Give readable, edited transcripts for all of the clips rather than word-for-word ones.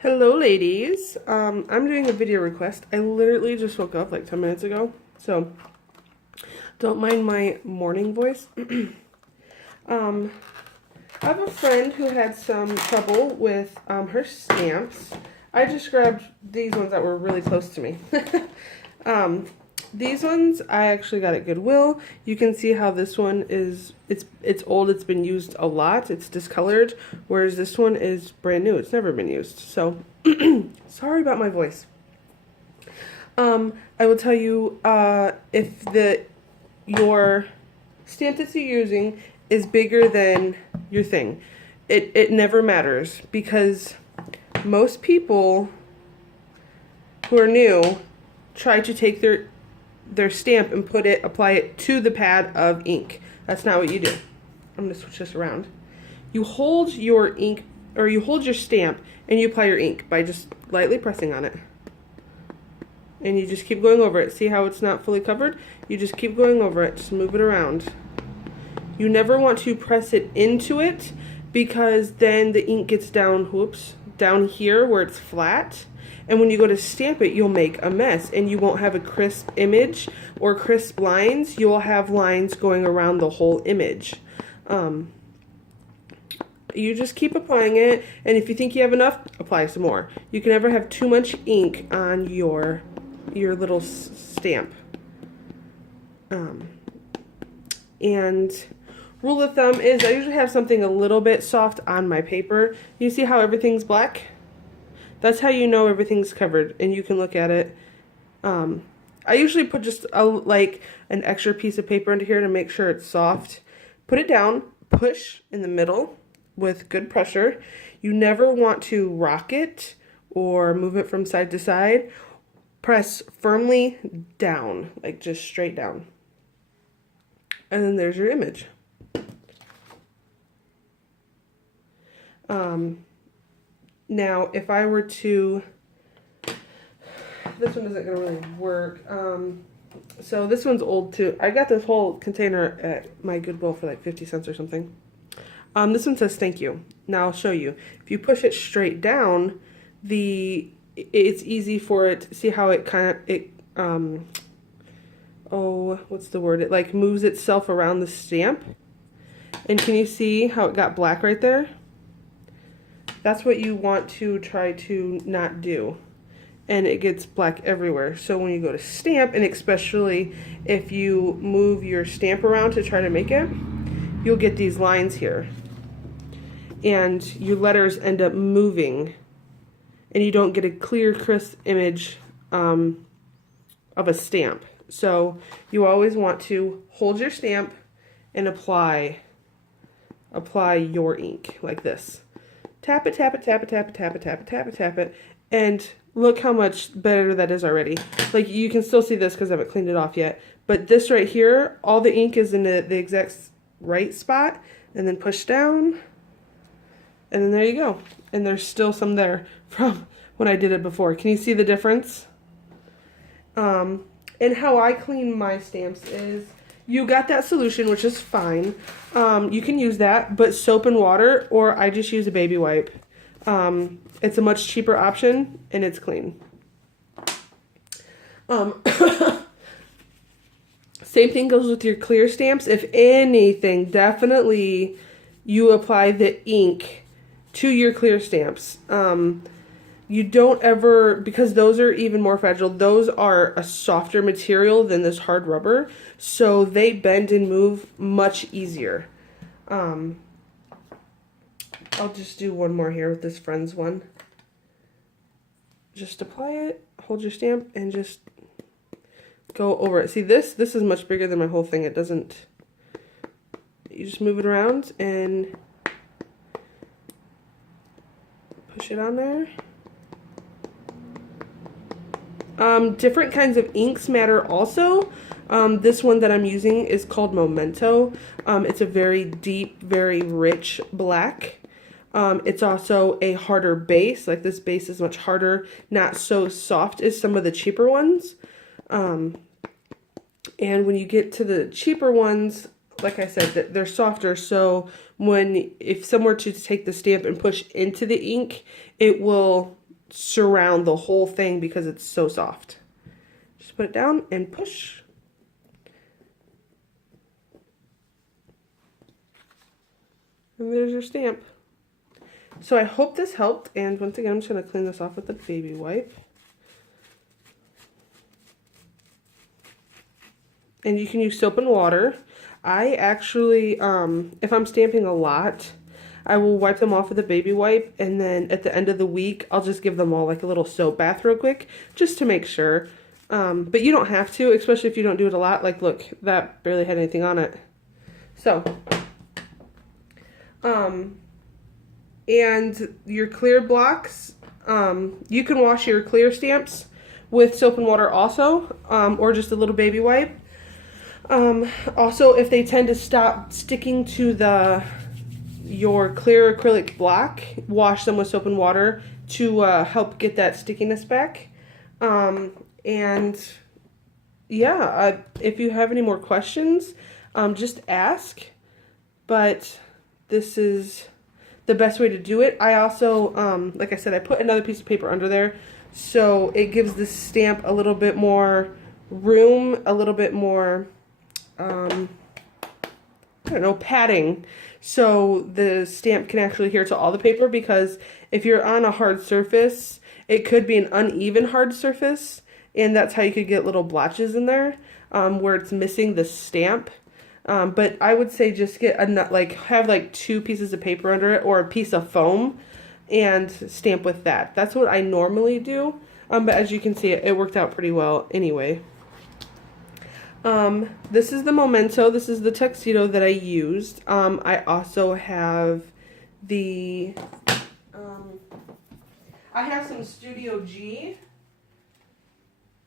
Hello, ladies. I'm doing a video request. I literally just woke up like 10 minutes ago, so don't mind my morning voice. um, I have a friend who had some trouble with her stamps. I just grabbed these ones that were really close to me. um, these ones I actually got at Goodwill. You can see how this one is, it's old, it's been used a lot, it's discolored, whereas this one is brand new, it's never been used. So, sorry about my voice. I will tell you, if your stamp that you're using is bigger than your thing, it never matters, because most people who are new try to take their stamp and apply it to the pad of ink. That's not what you do. I'm going to switch this around. You hold your ink, or you hold your stamp and you apply your ink by just lightly pressing on it. And you just keep going over it. See how it's not fully covered? You just keep going over it. Just move it around. You never want to press it into it, because then the ink gets down here where it's flat. And when you go to stamp it, you'll make a mess and you won't have a crisp image or crisp lines. You'll have lines going around the whole image. You just keep applying it, and if you think you have enough, apply some more. You can never have too much ink on your little stamp. And rule of thumb is I usually have something a little bit soft on my paper. You see how everything's black? That's how you know everything's covered, and you can look at it. I usually put just like an extra piece of paper into here to make sure it's soft. Put it down, push in the middle with good pressure. You never want to rock it or move it from side to side. Press firmly down, like just straight down. And then there's your image. Now, if I were to, this one isn't going to really work. So this one's old too. I got this whole container at my Goodwill for like 50 cents or something. This one says thank you. Now I'll show you. If you push it straight down, it's easy for it. See how it what's the word? It like moves itself around the stamp. And can you see how it got black right there? That's what you want to try to not do. And it gets black everywhere. So when you go to stamp, and especially if you move your stamp around to try to make it, you'll get these lines here. And your letters end up moving. And you don't get a clear, crisp image of a stamp. So you always want to hold your stamp and apply your ink like this. Tap it, tap it, tap it, tap it, tap it, tap it, tap it, tap it, and look how much better that is already. Like, you can still see this because I haven't cleaned it off yet, but this right here, all the ink is in the exact right spot, and then push down, and then there you go. And there's still some there from when I did it before. Can you see the difference? And how I clean my stamps is, you got that solution, which is fine. You can use that, but soap and water, or I just use a baby wipe. It's a much cheaper option, and it's clean. Same thing goes with your clear stamps. If anything, definitely you apply the ink to your clear stamps. You don't ever, because those are even more fragile, those are a softer material than this hard rubber, so they bend and move much easier. I'll just do one more here with this Friends one. Just apply it, hold your stamp, and just go over it. See, this is much bigger than my whole thing. It doesn't, you just move it around and push it on there. Different kinds of inks matter also. This one that I'm using is called Memento. It's a very deep, very rich black. It's also a harder base. Like, this base is much harder, not so soft as some of the cheaper ones. And when you get to the cheaper ones, like I said, they're softer. So if someone were to take the stamp and push into the ink, it will surround the whole thing because it's so soft. Just put it down and push. And there's your stamp. So I hope this helped, and once again I'm just going to clean this off with a baby wipe. And you can use soap and water. I actually, if I'm stamping a lot, I will wipe them off with a baby wipe, and then at the end of the week, I'll just give them all like a little soap bath real quick, just to make sure. But you don't have to, especially if you don't do it a lot. Like, look, that barely had anything on it. So, and your clear blocks, you can wash your clear stamps with soap and water also, or just a little baby wipe. Also, if they tend to stop sticking to your clear acrylic block, wash them with soap and water to help get that stickiness back. And yeah, if you have any more questions, just ask. But this is the best way to do it. I also, like I said, I put another piece of paper under there, so it gives the stamp a little bit more room, a little bit more, I don't know, padding, so the stamp can actually adhere to all the paper, because if you're on a hard surface, it could be an uneven hard surface, and that's how you could get little blotches in there, where it's missing the stamp. But I would say just get have like 2 pieces of paper under it, or a piece of foam, and stamp with that. That's what I normally do, but as you can see, it worked out pretty well anyway. This is the Memento. This is the tuxedo that I used. I also have the, I have some Studio G,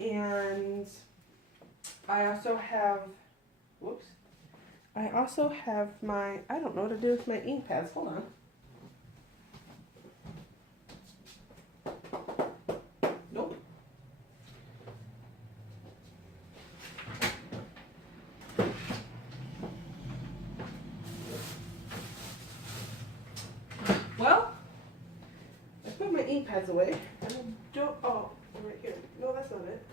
and I also have, whoops, I also have my, I don't know what to do with my ink pads. Hold on. Nope. Well, I put my ink pads away. I don't, oh, right here. No, that's not it.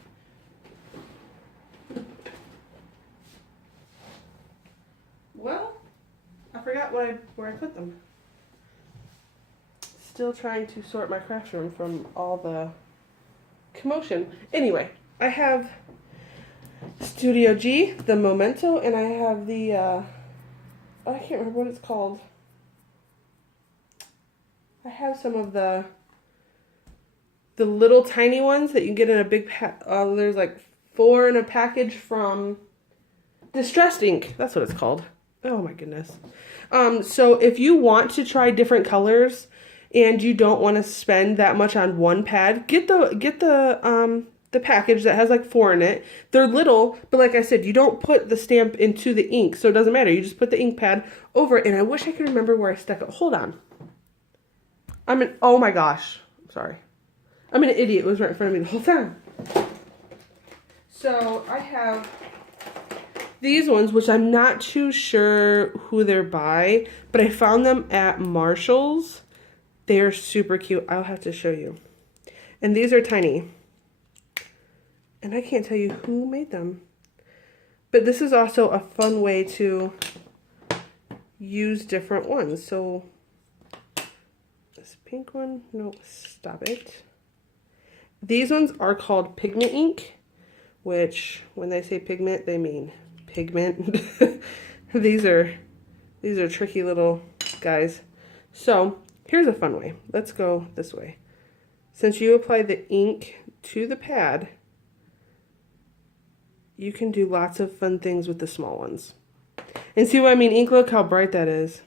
Well, I forgot where I put them. Still trying to sort my craft room from all the commotion. Anyway, I have Studio G, the Memento, and I have the, I can't remember what it's called. I have some of the little tiny ones that you can get in a big there's like 4 in a package from Distressed Ink. That's what it's called. Oh my goodness. So if you want to try different colors and you don't want to spend that much on one pad, get the package that has like 4 in it. They're little, but like I said, you don't put the stamp into the ink, so it doesn't matter. You just put the ink pad over it, and I wish I could remember where I stuck it. Hold on. Oh my gosh. I'm sorry. I'm an idiot. It was right in front of me the whole time. So I have these ones, which I'm not too sure who they're by, but I found them at Marshall's. They're super cute. I'll have to show you. And these are tiny. And I can't tell you who made them. But this is also a fun way to use different ones. So this pink one, no, stop it. These ones are called Pigment Ink, which when they say pigment, they mean pigment. These are tricky little guys. So here's a fun way. Let's go this way. Since you apply the ink to the pad, you can do lots of fun things with the small ones. And see what I mean? Ink, look how bright that is.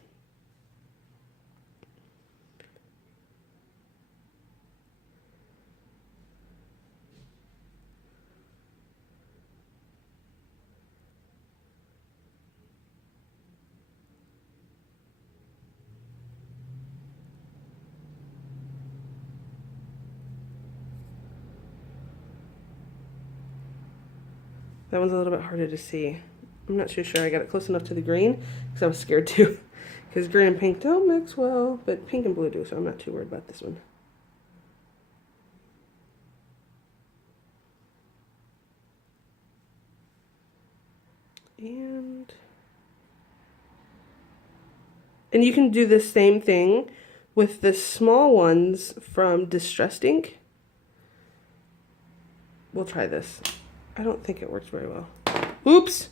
That one's a little bit harder to see. I'm not too sure I got it close enough to the green because I was scared too. Because green and pink don't mix well, but pink and blue do, so I'm not too worried about this one. And you can do the same thing with the small ones from Distressed Ink. We'll try this. I don't think it works very well. Oops!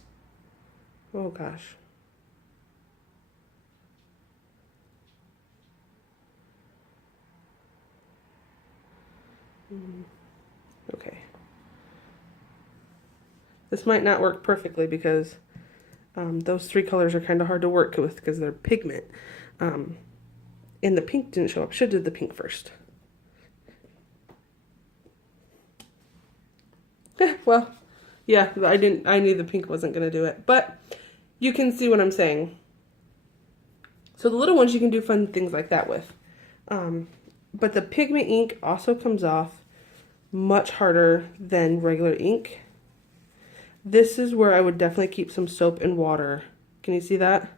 Oh gosh. Okay. This might not work perfectly because those three colors are kind of hard to work with because they're pigment. And the pink didn't show up. Should have did the pink first. Well, yeah, I knew the pink wasn't going to do it. But you can see what I'm saying. So the little ones you can do fun things like that with. But the pigment ink also comes off much harder than regular ink. This is where I would definitely keep some soap and water. Can you see that?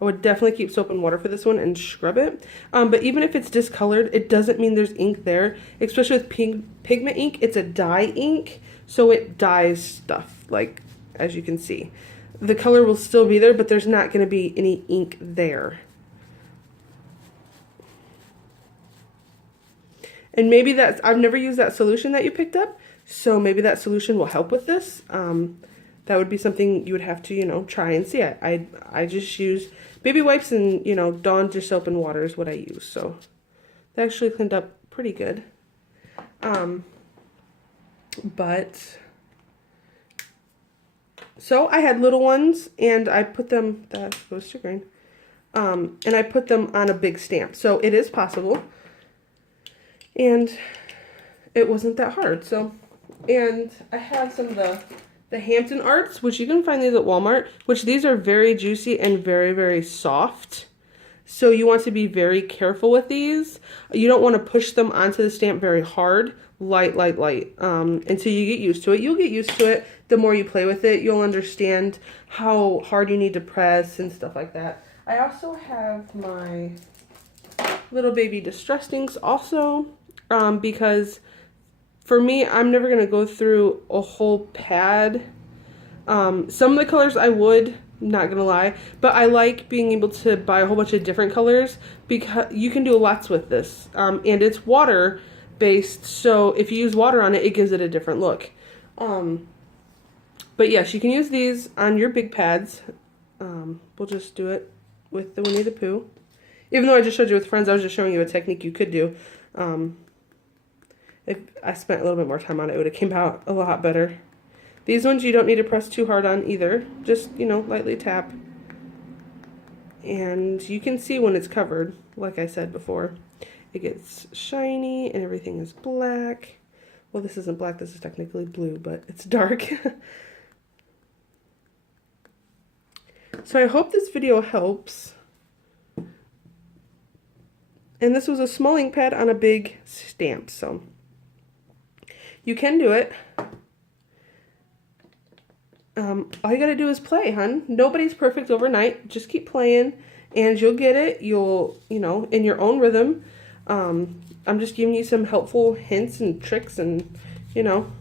I would definitely keep soap and water for this one and scrub it. But even if it's discolored, it doesn't mean there's ink there. Especially with pigment ink, it's a dye ink, so it dyes stuff, like as you can see. The color will still be there, but there's not going to be any ink there. And maybe that's, I've never used that solution that you picked up, so maybe that solution will help with this. That would be something you would have to, you know, try and see. I just use baby wipes and, you know, Dawn dish soap and water is what I use. So that actually cleaned up pretty good. But so I had little ones and I put them, that goes to grain, and I put them on a big stamp. So it is possible. And it wasn't that hard. So, and I have some of the Hampton Arts, which you can find these at Walmart, which these are very juicy and very, very soft. So you want to be very careful with these. You don't want to push them onto the stamp very hard. Light, light, light, until you get used to it. You'll get used to it. The more you play with it, you'll understand how hard you need to press and stuff like that. I also have my little baby Distressed Inks also, because for me, I'm never going to go through a whole pad. Some of the colors I would, not going to lie, but I like being able to buy a whole bunch of different colors because you can do lots with this. And it's water based, so if you use water on it, it gives it a different look. But yes, you can use these on your big pads. We'll just do it with the Winnie the Pooh. Even though I just showed you with friends, I was just showing you a technique you could do. If I spent a little bit more time on it, it would have came out a lot better. These ones you don't need to press too hard on either. Just, you know, lightly tap. And you can see when it's covered, like I said before. It gets shiny and everything is black. Well, this isn't black, this is technically blue, but it's dark. So I hope this video helps. And this was a small ink pad on a big stamp, so you can do it. All you gotta do is play, hun. Nobody's perfect overnight. Just keep playing and you'll get it. You'll, you know, in your own rhythm. I'm just giving you some helpful hints and tricks and, you know.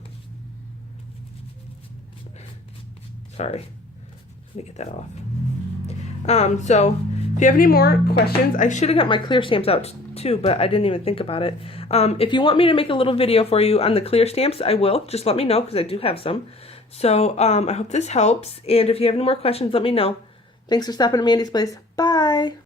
Sorry. Let me get that off. So if you have any more questions, I should have got my clear stamps out too, but I didn't even think about it. If you want me to make a little video for you on the clear stamps, I will. Just let me know because I do have some. So I hope this helps. And if you have any more questions, let me know. Thanks for stopping at Mandy's Place. Bye.